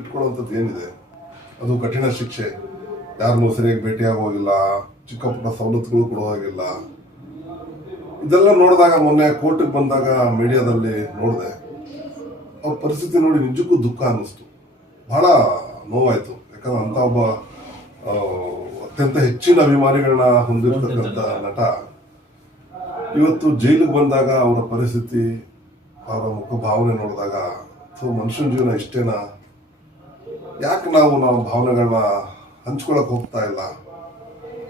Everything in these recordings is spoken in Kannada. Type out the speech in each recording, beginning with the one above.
ಇಟ್ಕೊಳ್ಳುವಂಥದ್ದು ಏನಿದೆ ಅದು ಕಠಿಣ ಶಿಕ್ಷೆ. ಯಾರನ್ನೂ ಸರಿಯಾಗಿ ಭೇಟಿಯಾಗುವಾಗಿಲ್ಲ, ಚಿಕ್ಕ ಪುಟ್ಟ ಸವಲತ್ತುಗಳು ಕೊಡುವಾಗಿಲ್ಲ. ಇದೆಲ್ಲ ನೋಡಿದಾಗ ಮೊನ್ನೆ ಕೋರ್ಟಿಗೆ ಬಂದಾಗ ಮೀಡಿಯಾದಲ್ಲಿ ನೋಡಿದೆ, ಅವ್ರ ಪರಿಸ್ಥಿತಿ ನೋಡಿ ನಿಜಕ್ಕೂ ದುಃಖ ಅನ್ನಿಸ್ತು, ಬಹಳ ನೋವಾಯ್ತು. ಯಾಕಂದ್ರೆ ಅಂತ ಒಬ್ಬ ಅತ್ಯಂತ ಹೆಚ್ಚಿನ ಅಭಿಮಾನಿಗಳನ್ನ ಹೊಂದಿರತಕ್ಕಂಥ ನಟ ಇವತ್ತು ಜೈಲಿಗೆ ಬಂದಾಗ ಅವರ ಪರಿಸ್ಥಿತಿ, ಅವರ ಮುಖ ಭಾವನೆ ನೋಡಿದಾಗ ಮನುಷ್ಯನ ಜೀವನ ಇಷ್ಟೇನಾ, ಯಾಕೆ ನಾವು ಭಾವನೆಗಳನ್ನ ಹಂಚ್ಕೊಳಕ್ ಹೋಗ್ತಾ ಇಲ್ಲ?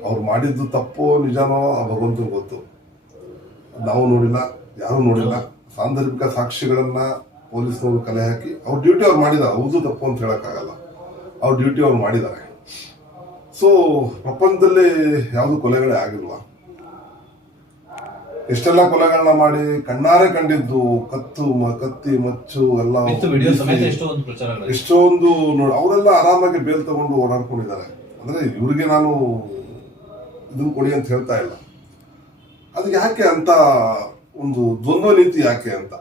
ಅವ್ರು ಮಾಡಿದ್ದು ತಪ್ಪೋ ನಿಜಾನೋ ಆ ಭಗವಂತನಿಗೆ ಗೊತ್ತು. ನಾವು ನೋಡಿಲ್ಲ, ಯಾರು ನೋಡಿಲ್ಲ. ಸಾಂದರ್ಭಿಕ ಸಾಕ್ಷಿಗಳನ್ನ ಪೊಲೀಸ್ನವರು ಕಲೆ ಹಾಕಿ ಅವ್ರ ಡ್ಯೂಟಿ ಅವ್ರು ಮಾಡಿದ್ದಾರೆ. ಹೌದು ತಪ್ಪು ಅಂತ ಹೇಳಕ್ಕಾಗಲ್ಲ, ಅವ್ರ ಡ್ಯೂಟಿ ಅವ್ರು ಮಾಡಿದ್ದಾರೆ. ಸೊ ಪ್ರಪಂಚದಲ್ಲಿ ಯಾವುದು ಕೊಲೆಗಳೇ ಆಗಿಲ್ವಾ? ಎಷ್ಟೆಲ್ಲ ಕೊಲೆಗಳನ್ನ ಮಾಡಿ ಕಣ್ಣಾರೆ ಕಂಡಿದ್ದು, ಕತ್ತಿ ಮಚ್ಚು ಎಲ್ಲ ಎಷ್ಟೊಂದು ನೋಡಿ ಅವರೆಲ್ಲ ಆರಾಮಾಗಿ ಬೇಲ್ ತಗೊಂಡು ಓಡಾಡ್ಕೊಂಡಿದ್ದಾರೆ. ಅಂದ್ರೆ ಇವ್ರಿಗೆ ನಾನು ಇದನ್ನ ಕೊಡಿ ಅಂತ ಹೇಳ್ತಾ ಇಲ್ಲ. ಅದಕ್ಕೆ ಯಾಕೆ ಅಂತ ಒಂದು ದ್ವಂದ್ವ ನೀತಿ ಯಾಕೆ ಅಂತ.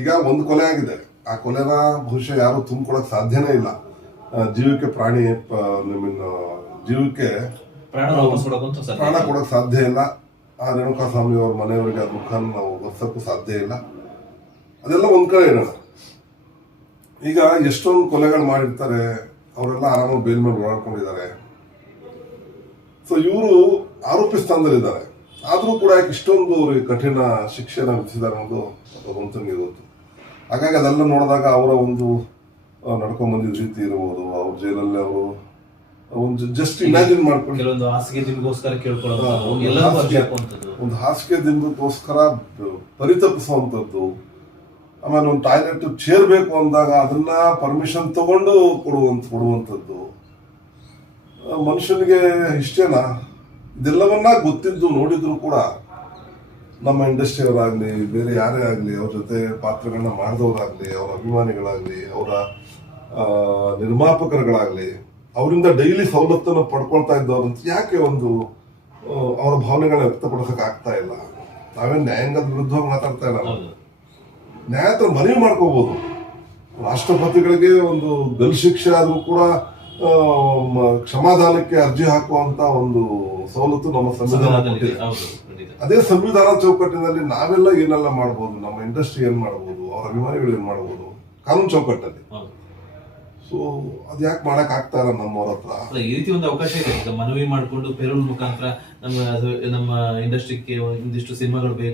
ಈಗ ಒಂದು ಕೊಲೆ ಆಗಿದೆ, ಆ ಕೊಲೆನ ಬಹುಶಃ ಯಾರು ತುಂಬಿಕೊಡಕ್ ಸಾಧ್ಯನೇ ಇಲ್ಲ. ಜೀವಕ್ಕೆ ಪ್ರಾಣಿ ಜೀವಕ್ಕೆ ಪ್ರಾಣ ಕೊಡಕ್ ಸಾಧ್ಯ ಇಲ್ಲ. ಆ ರೇಣುಕಾ ಸ್ವಾಮಿ ಅವ್ರ ಮನೆಯವರಿಗೆ ಆ ದುಃಖ ನಾವು ಬರ್ಸಕ್ಕೂ ಸಾಧ್ಯ ಇಲ್ಲ. ಅದೆಲ್ಲ ಒಂದ್ ಕಡೆ ಇರೋಣ. ಈಗ ಎಷ್ಟೊಂದು ಕೊಲೆಗಳು ಮಾಡಿರ್ತಾರೆ, ಅವರೆಲ್ಲ ಆರಾಮಾಗಿ ಬೇಲ್ ಮೇಲೆ ಓಡಾಡ್ಕೊಂಡಿದ್ದಾರೆ. ಸೊ ಇವರು ಆರೋಪಿ ಸ್ಥಾನದಲ್ಲಿದ್ದಾರೆ, ಆದ್ರೂ ಕೂಡ ಯಾಕೆ ಇಷ್ಟೊಂದು ಅವ್ರಿಗೆ ಕಠಿಣ ಶಿಕ್ಷೆನ ವಿಧಿಸಿದ್ದಾರೆ ಅನ್ನೋದು ಭಗವಂತನಿಗೆ ಗೊತ್ತು. ಹಾಗಾಗಿ ಅದೆಲ್ಲ ನೋಡಿದಾಗ ಅವರ ಒಂದು ನಡ್ಕೊಂಡ್ ಬಂದಿದ್ದ ರೀತಿ ಇರ್ಬೋದು, ಅವ್ರ ಜೈಲಲ್ಲಿ ಅವರು ಒಂದು ಜಸ್ಟ್ ಇಮ್ಯಾಜಿನ್ ಮಾಡ್ಕೊಂಡು ಒಂದು ಹಾಸಿಗೆ ದಿಂಬಕ್ಕೋಸ್ಕರ ಪರಿತಪಿಸುವಂಥದ್ದು. ಆಮೇಲೆ ಒಂದು ಟಾಯ್ಲೆಟ್ ಚೇರ್ ಬೇಕು ಅಂದಾಗ ಅದನ್ನ ಪರ್ಮಿಷನ್ ತಗೊಂಡು ಕೊಡುವಂಥದ್ದು. ಮನುಷ್ಯನಿಗೆ ಇಷ್ಟೇನಾ? ಇದೆಲ್ಲವನ್ನ ಗೊತ್ತಿದ್ದು ನೋಡಿದ್ರು ಕೂಡ ನಮ್ಮ ಇಂಡಸ್ಟ್ರಿಯವರಾಗ್ಲಿ, ಬೇರೆ ಯಾರೇ ಆಗ್ಲಿ, ಅವ್ರ ಜೊತೆ ಪಾತ್ರಗಳನ್ನ ಮಾಡಿದವರಾಗ್ಲಿ, ಅವರ ಅಭಿಮಾನಿಗಳಾಗ್ಲಿ, ಅವರ ನಿರ್ಮಾಪಕರುಗಳಾಗ್ಲಿ, ಅವರಿಂದ ಡೈಲಿ ಸವಲತ್ತನ್ನು ಪಡ್ಕೊಳ್ತಾ ಇದ್ದವ್ರಂತ ಯಾಕೆ ಒಂದು ಅವರ ಭಾವನೆಗಳನ್ನ ವ್ಯಕ್ತಪಡಿಸಕ್ ಆಗ್ತಾ ಇಲ್ಲ? ನಾವೇನ್ ನ್ಯಾಯಾಂಗದ ವಿರುದ್ಧವಾಗಿ ಮಾತಾಡ್ತಾ ಇಲ್ಲ. ನ್ಯಾಯ ಹತ್ರ ಮನವಿ ಮಾಡ್ಕೋಬಹುದು. ರಾಷ್ಟ್ರಪತಿಗಳಿಗೆ ಒಂದು ಗಲ್ ಶಿಕ್ಷೆ ಆದ್ರೂ ಕೂಡ ಕ್ಷಮಾದಾನಕ್ಕೆ ಅರ್ಜಿ ಹಾಕುವಂತ ಒಂದು ಸವಲತ್ತು ನಮ್ಮ ಸಂವಿಧಾನ ಕೊಟ್ಟಿದೆ. ಅದೇ ಸಂವಿಧಾನ ಚೌಕಟ್ಟಿನಲ್ಲಿ ನಾವೆಲ್ಲ ಏನೆಲ್ಲ ಮಾಡಬಹುದು, ನಮ್ಮ ಇಂಡಸ್ಟ್ರಿ ಏನ್ ಮಾಡಬಹುದು, ಅವರ ಅಭಿಮಾನಿಗಳು ಏನ್ ಮಾಡಬಹುದು ಕಾನೂನು ಚೌಕಟ್ಟಲ್ಲಿ. ಸೊ ಅದ್ ಯಾಕೆ ಮಾಡಕ್ ಆಗ್ತಾ ಇಲ್ಲ ನಮ್ಮವ್ರ ಹತ್ರ? ಈ ರೀತಿ ಒಂದು ಅವಕಾಶ ಇದೆ. ಈಗ ಮನವಿ ಮಾಡಿಕೊಂಡು ಪೇರೋಲ್ ಮುಖಾಂತರ ನಮ್ಮ ಇಂಡಸ್ಟ್ರಿಗೆ ಒಂದಿಷ್ಟು ಸಿನಿಮಾಗಳು ಬೇಕು,